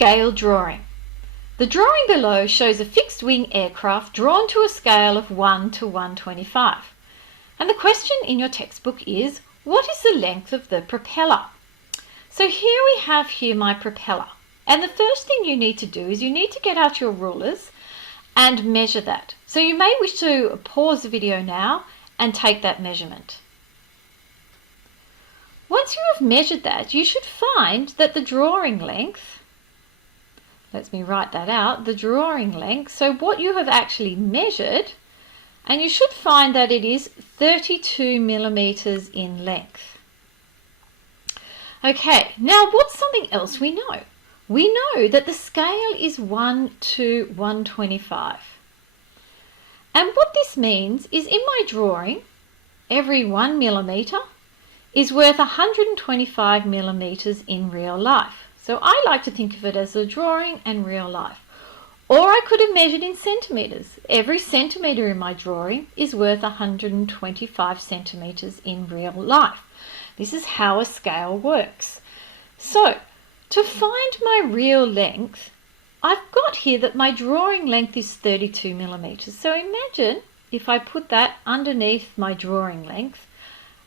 scale drawing. The drawing below shows a fixed-wing aircraft drawn to a scale of 1 to 125. And the question in your textbook is, what is the length of the propeller? So here we have my propeller. And the first thing you need to do is you need to get out your rulers and measure that. So you may wish to pause the video now and take that measurement. Once you have measured that, you should find that the drawing length, let me write that out, the drawing length, so what you have actually measured, and you should find that it is 32 millimeters in length. Okay, now what's something else we know? We know that the scale is 1 to 125. And what this means is in my drawing, every 1 millimeter is worth 125 millimeters in real life. So I like to think of it as a drawing and real life. Or I could have measured in centimeters. Every centimeter in my drawing is worth 125 centimeters in real life. This is how a scale works. So to find my real length, I've got here that my drawing length is 32 millimeters. So imagine if I put that underneath my drawing length,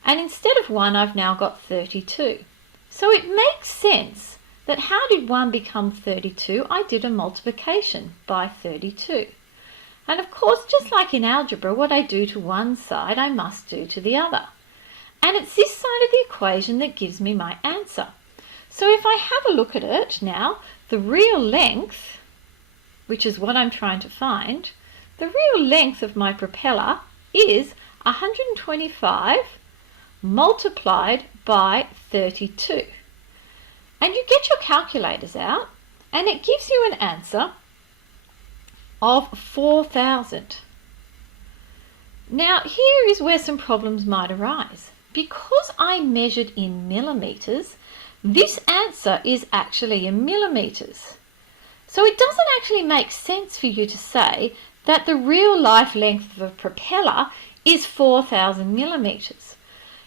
and instead of 1, I've now got 32. So it makes sense that how did 1 become 32? I did a multiplication by 32. And of course, just like in algebra, what I do to one side, I must do to the other. And it's this side of the equation that gives me my answer. So if I have a look at it now, the real length, which is what I'm trying to find, the real length of my propeller is 125 multiplied by 32. And you get your calculators out, and it gives you an answer of 4,000. Now here is where some problems might arise. Because I measured in millimeters, this answer is actually in millimeters. So it doesn't actually make sense for you to say that the real life length of a propeller is 4,000 millimeters.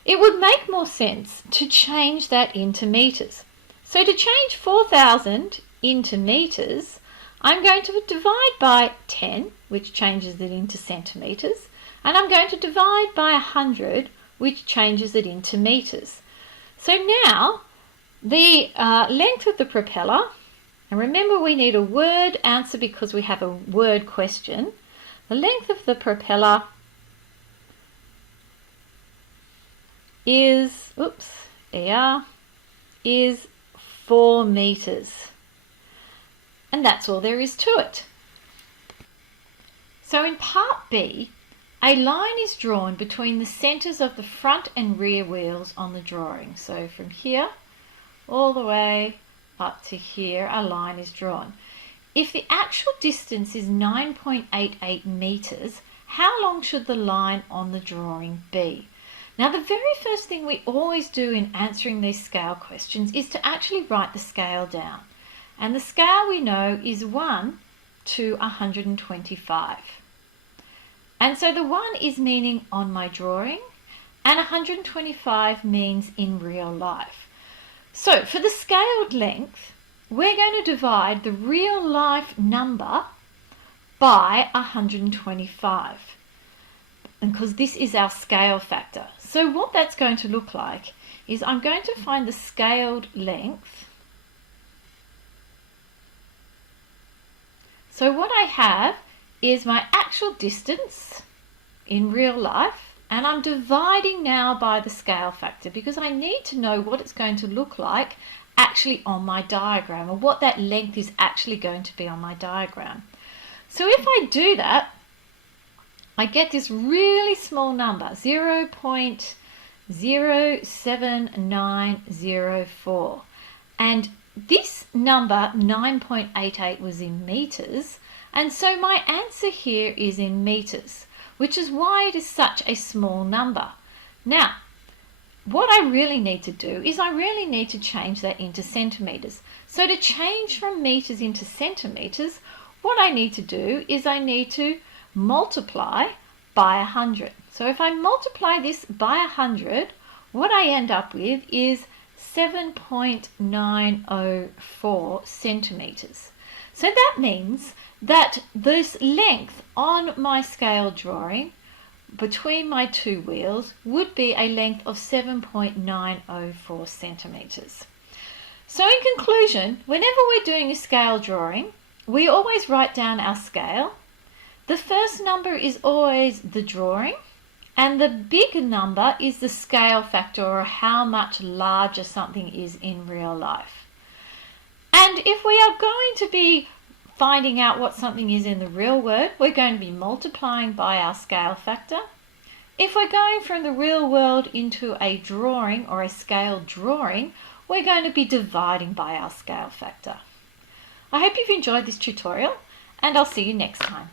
It would make more sense to change that into meters. So to change 4,000 into meters, I'm going to divide by 10, which changes it into centimeters, and I'm going to divide by 100, which changes it into meters. So now the length of the propeller, and remember we need a word answer because we have a word question. The length of the propeller is, is 4 meters. And that's all there is to it. So in part B, a line is drawn between the centres of the front and rear wheels on the drawing. So from here all the way up to here, a line is drawn. If the actual distance is 9.88 meters, how long should the line on the drawing be? Now, the very first thing we always do in answering these scale questions is to actually write the scale down. And the scale we know is 1 to 125. And so the 1 is meaning on my drawing, and 125 means in real life. So for the scaled length, we're going to divide the real life number by 125. And because this is our scale factor. So what that's going to look like is I'm going to find the scaled length. So what I have is my actual distance in real life, and I'm dividing now by the scale factor because I need to know what it's going to look like actually on my diagram, or what that length is actually going to be on my diagram. So if I do that, I get this really small number, 0.07904. And this number, 9.88, was in meters. And so my answer here is in meters, which is why it is such a small number. Now, what I really need to do is I really need to change that into centimeters. So to change from meters into centimeters, what I need to do is I need to multiply by 100. So if I multiply this by 100, what I end up with is 7.904 centimetres. So that means that this length on my scale drawing between my two wheels would be a length of 7.904 centimetres. So in conclusion, whenever we're doing a scale drawing, we always write down our scale. The first number is always the drawing, and the big number is the scale factor, or how much larger something is in real life. And if we are going to be finding out what something is in the real world, we're going to be multiplying by our scale factor. If we're going from the real world into a drawing or a scale drawing, we're going to be dividing by our scale factor. I hope you've enjoyed this tutorial, and I'll see you next time.